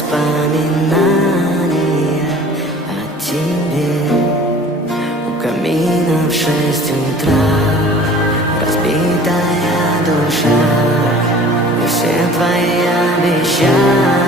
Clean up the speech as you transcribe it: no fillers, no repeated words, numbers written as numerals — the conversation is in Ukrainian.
воспоминания о тебе. У камина в 6 утра разбитая душа, и все твои обещания